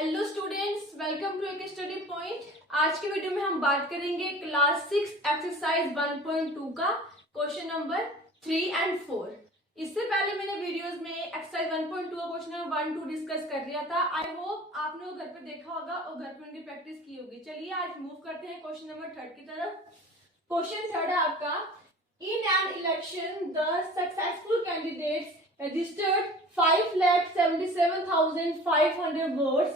Hello students, welcome to एक study point. आज के वीडियो में हम बात करेंगे क्लास 6 एक्सरसाइज 1.2 का क्वेश्चन नंबर 3 और 4। इससे पहले मैंने वीडियोस में एक्सरसाइज 1.2 का क्वेश्चन नंबर 1, 2 डिस्कस कर लिया था। आई होप आपने वो घर पे देखा होगा और घर पे उनकी प्रैक्टिस की होगी। चलिए आज मूव करते हैं क्वेश्चन नंबर 3 की तरफ। क्वेश्चन 3 है आपका, in an election the successful candidates registered 5,77,500 votes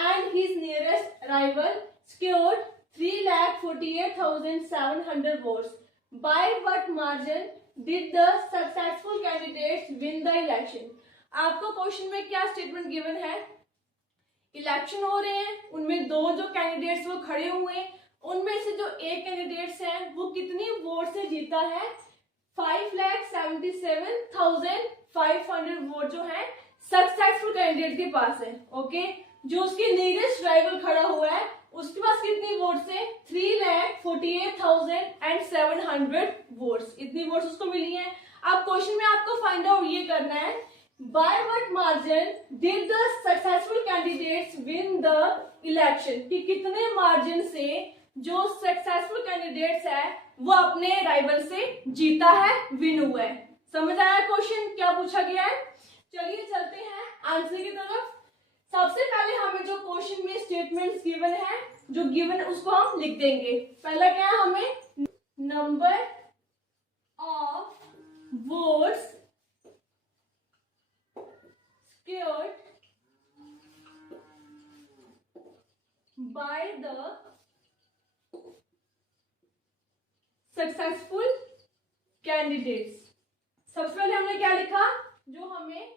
and his nearest rival scored 3,48,700 votes. By what margin did the successful candidates win the election? आपको क्वेश्चन में क्या स्टेटमेंट गिवन है? इलेक्शन हो रहे हैं, उनमें दो जो कैंडिडेट्स वो खड़े हुए हैं, उनमें से जो एक कैंडिडेट्स है वो कितनी वोट से जीता है? 5,77,500 वोट जो है सक्सेसफुल कैंडिडेट के पास है। ओके, जो उसके नियरेस्ट राइवल खड़ा हुआ है उसके पास कितनी वोट है? 3,48,700 वोट्स। इतनी वोट्स उसको मिली है। अब क्वेश्चन में आपको फाइंड आउट ये करना है, by what margin did the successful candidates win the election, कि कितने मार्जिन से जो सक्सेसफुल कैंडिडेट्स है वो अपने राइवल से जीता है, विन हुआ है। समझ आया क्वेश्चन क्या पूछा गया है? चलिए चलते हैं आंसर की तरफ। सबसे पहले हमें जो क्वेश्चन में स्टेटमेंट्स गिवन है, जो गिवन है उसको हम लिख देंगे। पहला क्या है, हमें number of votes scored by the successful candidates. सबसे पहले हमने क्या लिखा, जो हमें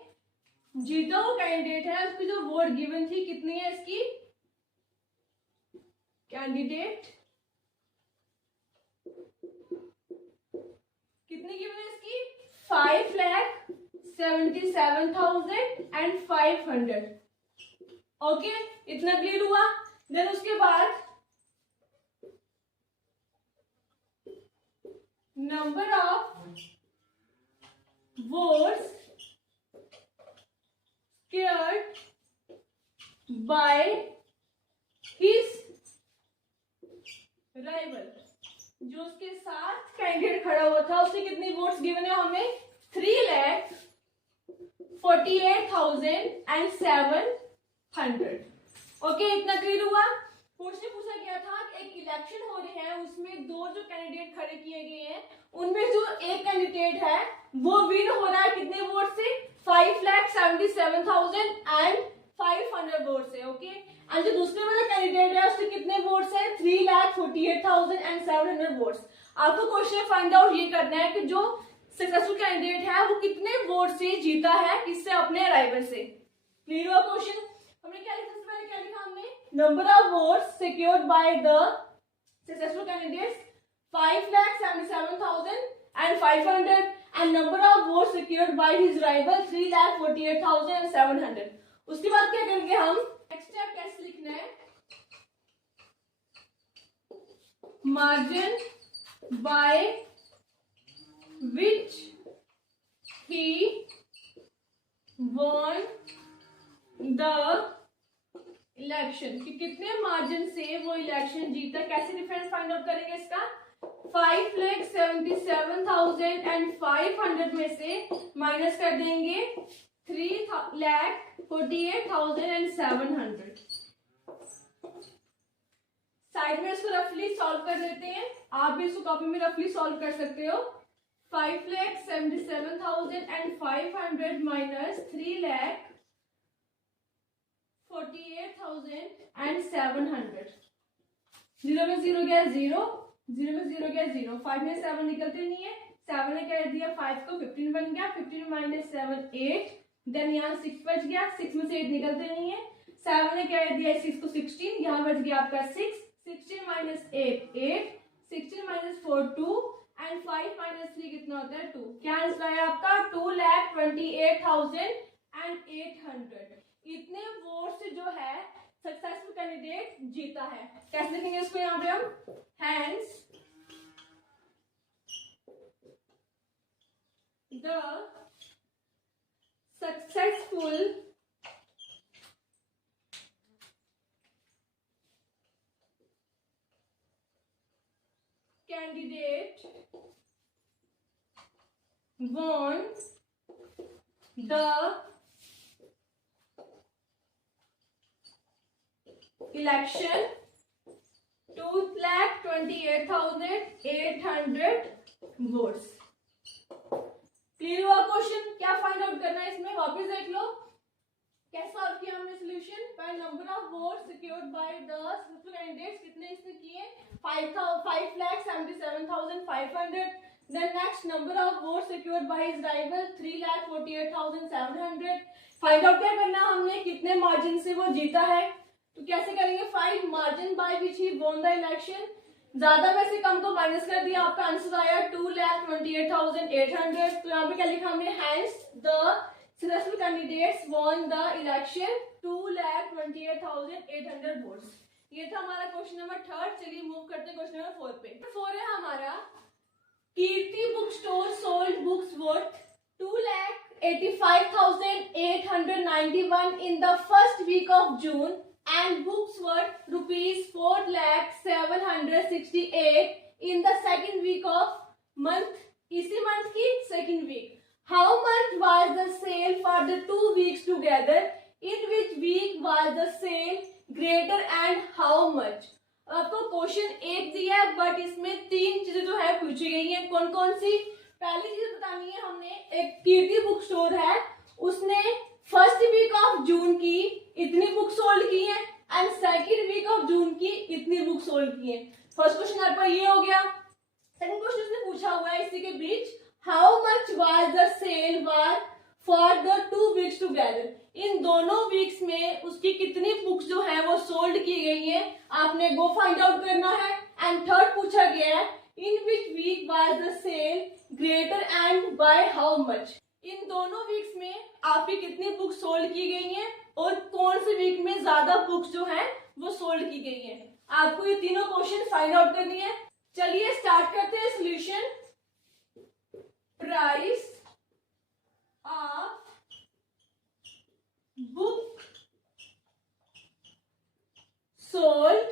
जीता हुआ कैंडिडेट है उसकी जो वोट गिवन थी कितनी है इसकी? कैंडिडेट कितनी गिवन है इसकी? 5,77,500। ओके, इतना क्लियर हुआ। देन उसके बाद number of votes scored by his rival, जो उसके साथ कैंडिडेट खड़ा हुआ था उससे कितनी वोट्स गिवन है हमें? 3,48,700। ओके, इतना क्लियर हुआ। क्वेश्चन पूछा गया था कि एक इलेक्शन हो रही है, उसमें दो जो कैंडिडेट खड़े किए गए हैं उनमें जो एक कैंडिडेट है वो विन हो रहा है कितने वोट से? 5,77,500 वोट से। ओके, और जो दूसरे वाला कैंडिडेट है उसके कितने वोट्स है? 3,48,700 वोट्स। आपको क्वेश्चन फाइंड आउट ये करना है कि जो सक्सेसफुल कैंडिडेट है वो कितने वोट से जीता है, किससे? अपने राइवल से। क्लियर हुआ क्वेश्चन? हमने क्या लिखा? सबसे पहले क्या लिखा हमने? Number of votes secured by the successful candidates 5,77,500 and number of votes secured by his rival 3,48,700। उसके बाद क्या करेंगे हम? नेक्स्ट स्टेप कैसे लिखना है? Margin by which he won the election, कि कितने मार्जिन से वो इलेक्शन जीता। कैसे डिफरेंस फाइंड आउट करेंगे इसका? 5,77,500 में से माइनस कर देंगे 3,48,700। साइड में इसको रफली सॉल्व कर देते हैं। आप भी इसको कॉपी में रफली सॉल्व कर सकते हो। 5,77,500 माइनस 3,48,700। जीरो में जीरो गया जीरो, जीरो में जीरो गया जीरो, 5 में 7 निकलते नहीं है। 7 ने कह दिया 5 को 15 बन गया, 15 माइनस 7 8। देन यहाँ 6 बच गया, 6 में से 8 निकलते नहीं है। 7 ने कह दिया 6 को 16, यहाँ बच गया आपका 6। 16 माइनस 8 8, 16 माइनस 4 2 एंड 5 माइनस 3 कितना होता है? 2। क्या आंसर आया आपका? 2,28,800। इतने वोट से जो है सक्सेसफुल कैंडिडेट जीता है। कैसे लिखेंगे इसको यहाँ पे हम? Hence the successful candidate won the election 2,28,800 votes. Clear हुआ क्वेश्चन? क्या फाइंड आउट करना है इसमें, वापस देख लो कैसे सॉल्व किया हमने solution. By number of votes secured by the successful candidates, कितने इसने किए 5,77,500। Then next number of votes secured by his rival 3,48,700। Find out क्या करना हमने, कितने मार्जिन से वो जीता है। तो कैसे करेंगे, find margin by which he won the election. ज्यादा में से कम को माइनस कर दिया, आपका आंसर आया 2,28,800। तो यहाँ पे क्या लिखा हमने, hence the successful candidates won the election 2,28,800 votes. ये था हमारा क्वेश्चन नंबर 3। चलिए मूव करते हैं क्वेश्चन नंबर 4 पे। 4 है हमारा, Kirti book store sold books worth 2,85,891 in the first week of June and books worth rupees 4,07,68 in the second week of month, इसी मंथ की second week. How much was the sale for the 2 weeks together? In which week was the sale greater and how much? आपको question एक दिया है but इसमें 3 चीजें जो है पूछी गई हैं। कौन कौन सी? पहली चीज बतानी है हमने, एक कीर्ति बुक स्टोर है, उसने फर्स्ट वीक ऑफ जून की इतनी बुक सोल्ड की है and second week of June की इतनी बुक सोल्ड की है। फर्स्ट क्वेश्चन आपका ये हो गया। सेकंड क्वेश्चन उसने पूछा हुआ है इसी के बीच, how much was the sale वार फॉर द 2 वीक्स टुगेदर। इन दोनों वीक्स में उसकी कितनी बुक्स जो है वो सोल्ड की गई है, आपने वो फाइंड आउट करना है। एंड थर्ड पूछा गया है, in which week was the sale greater and by how much. इन दोनों वीक्स में आपकी कितनी बुक सोल्ड की गई हैं और कौन से वीक में ज्यादा बुक्स जो है वो सोल्ड की गई हैं। आपको ये तीनों क्वेश्चन फाइंड आउट करनी है। चलिए स्टार्ट करते हैं solution. Price of book sold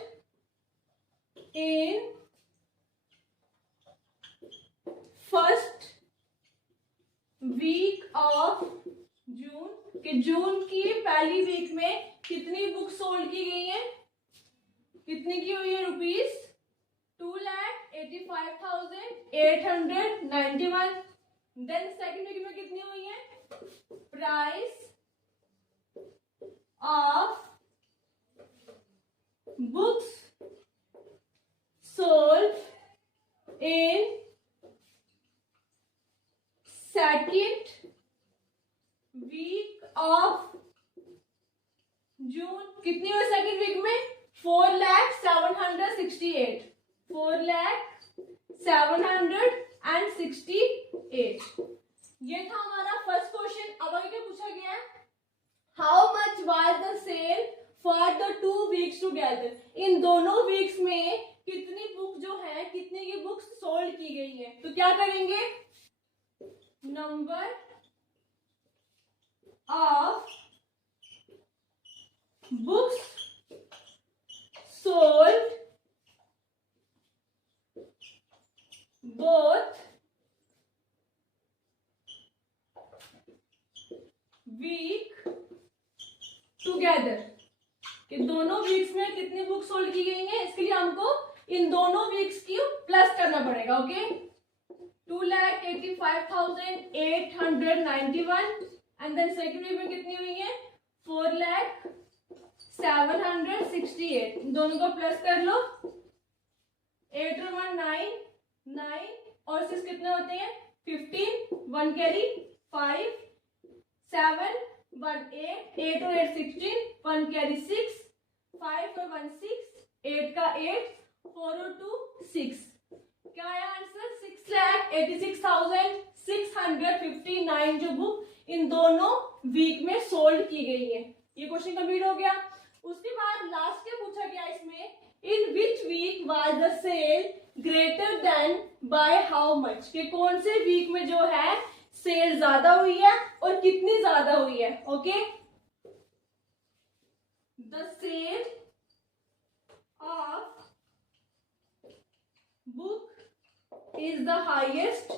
in first week of June, कि जून की पहली वीक में कितनी बुक सोल्ड की गई है, कितनी की हुई है, रुपीज 2,85,891। देन सेकंड वीक में कितनी हुई है, price of books sold in second week of June, कितनी हुई सेकंड वीक में 4,768, 4,768। ये था हमारा फर्स्ट क्वेश्चन। अब आगे क्या पूछा गया है, how much was the sale for the 2 weeks together. इन दोनों वीक्स में कितनी बुक जो है, कितनी की बुक्स सोल्ड की गई है। तो क्या करेंगे, number of books sold both week together, कि दोनों वीक्स में कितनी बुक सोल्ड की गई है, इसके लिए हमको इन दोनों वीक्स की प्लस करना पड़ेगा। Okay, 2,85,891 and then second week में कितनी हुई है 4,768। दोनों को प्लस कर लो, 8 और 1 9 9 और 6 कितने होते हैं 15, 1 कैरी 5 7 1 8 8 और 8 16, 1 कैरी 6 5 और 1 6 8 का 8 4 और 2 6। क्या आया आंसर 6,86,659 जो बुक इन दोनों वीक में सोल्ड की गई है। ये क्वेश्चन कंप्लीट हो गया। उसके बाद लास्ट क्या पूछा गया इसमें, in which week was the sale greater than by how much, कि कौन से वीक में जो है सेल ज्यादा हुई है और कितनी ज्यादा हुई है। Okay, the sale of book is the highest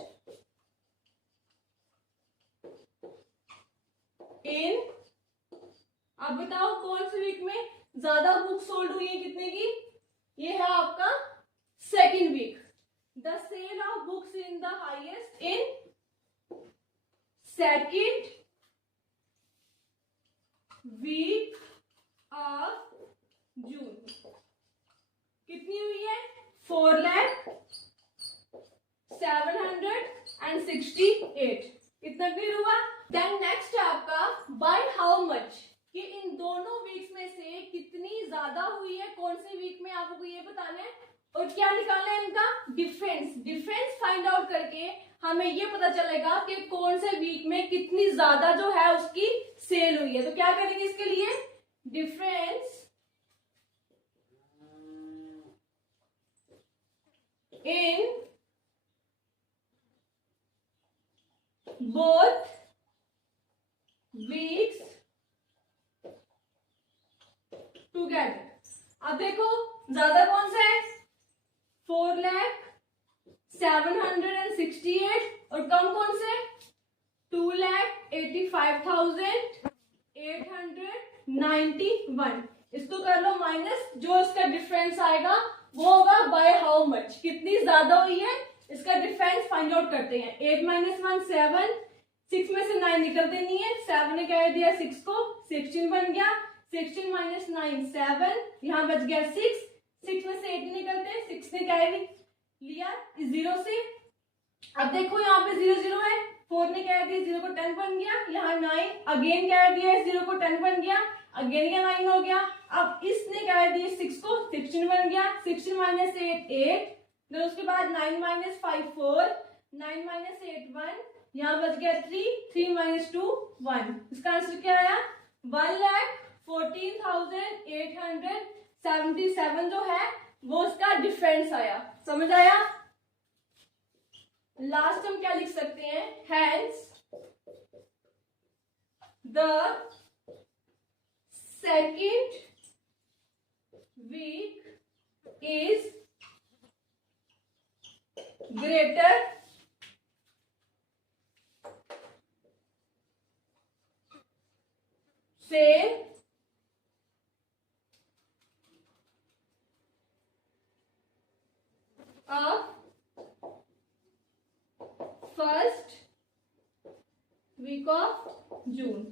in, अब बताओ कौन से वीक में ज्यादा बुक सोल्ड हुई है, कितने की? ये है आपका second week. The sale of books in the highest in second week of June. कितनी हुई है? 4,768। कितना क्लियर हुआ? देन नेक्स्ट है आपका बाय हाउ मच, कि इन दोनों वीक्स में से कितनी ज्यादा हुई है, कौन से वीक में आपको ये बताना है और क्या निकालना है इनका डिफरेंस। डिफरेंस फाइंड आउट करके हमें ये पता चलेगा कि कौन से वीक में कितनी ज्यादा जो है उसकी सेल हुई है। तो क्या करेंगे इसके लिए? Difference in both weeks together. अब देखो ज्यादा कौन सा है? 4,768 और कम कौन से? 2,85,891। इसको कर लो माइनस, जो इसका डिफरेंस आएगा वो होगा बाय हाउ मच, कितनी ज्यादा हुई है, इसका डिफरेंस फाइंड आउट करते हैं। 8 - 1 7, 6 में से 9 निकलते नहीं है, 7 ने क्या दिया 6 को, 16 बन गया। 16 - 9 7, यहाँ बच गया 6, 6 में से 8 निकलते, 6 ने क्या लिया 0 से। अब देखो यहाँ पे 0 0 है, 4 ने क्या दिया 0 को 10 बन गया, यहाँ 9 अगेन क्या दिया 0 को 10 बन गया, अगेन ये 9 हो गया। अब इसने क्या दिया 6 को, 16 बन गया, 16 - 8 8, फिर उसके बाद 9 - 5 4, 9 - 8 1, यहाँ बच गया 3, 3 - 2 1। इसका आंसर क्या आया? 1,14,877 जो है वो उसका डिफरेंस आया। समझ आया? लास्ट हम क्या लिख सकते हैं? Hence the second week is greater sale of first week of June.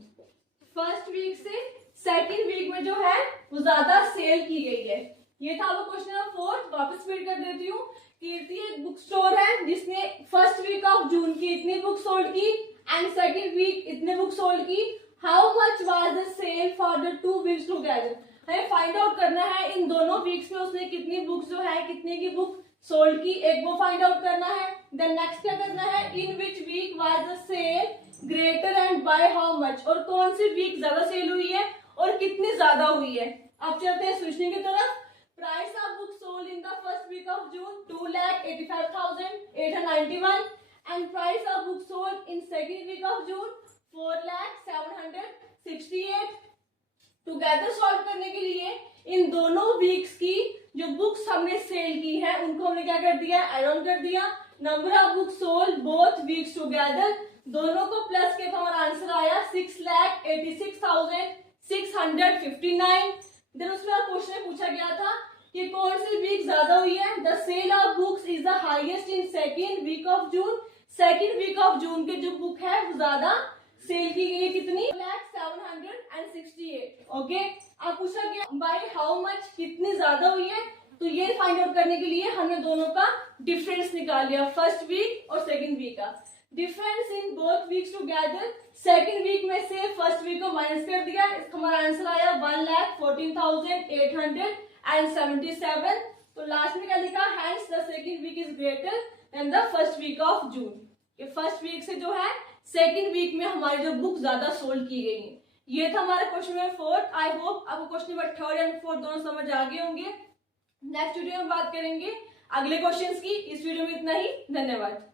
First week से सेकेंड वीक में जो है वो ज्यादा सेल की गई है। ये था वो क्वेश्चन नंबर 4। वापस फिर कर देती हूँ। कीर्ति एक बुक स्टोर है जिसने फर्स्ट वीक ऑफ जून की इतनी बुक सोल्ड की एंड सेकेंड वीक इतने बुक सोल्ड की। How much was the sale for the 2 weeks together. हमें फाइंड आउट करना है इन दोनों वीक्स में उसने कितनी बुक्स जो है कितने की बुक सोल्ड की, एक वो फाइंड आउट करना है। देन नेक्स्ट क्या करना है? In which week was the sale greater and by how much, और कौन सी वीक ज्यादा सेल हुई है और कितनी ज्यादा हुई है। अब चलते हैं सोल्यूशन की तरफ। Price of book sold in the first week of June 2,85,891 and price of book sold in second week of June 4,768। Together solve करने के लिए इन दोनों वीक्स की जो बुक्स हमने सेल की है उनको हमने क्या कर दिया? ऐड ऑन कर दिया। Number of books sold both weeks together, दोनों को प्लस के तो हमारा आंसर आया 6,86,659। देन उसके बाद क्वेश्चन में पूछा गया था कि कौन सी वीक ज्यादा हुई है। The sale of books is the highest in second week of June. Second week of June के जो बुक है वो ज्यादा सेल की गई, कितनी? 768। ओके, अब पूछा गया बाय हाउ मच, कितनी ज्यादा हुई है। तो ये फाइंड आउट करने के लिए हमने दोनों का डिफरेंस निकाल लिया, फर्स्ट वीक और सेकंड वीक का difference in both weeks together. Second week में से फर्स्ट वीक को माइनस कर दिया, इसका हमारा आंसर आया 1,14,877। तो लास्ट में क्या लिखा? Hence the second week is greater than the first week of June. ये फर्स्ट वीक से जो है सेकंड वीक में हमारी जो बुक ज्यादा सोल्ड की गई है। ये था हमारा क्वेश्चन नंबर 4। आई होप आपको क्वेश्चन नंबर 3 एंड 4 दोनों समझ आ गए होंगे। नेक्स्ट वीडियो में बात करेंगे अगले क्वेश्चंस की। इस वीडियो में इतना ही। धन्यवाद।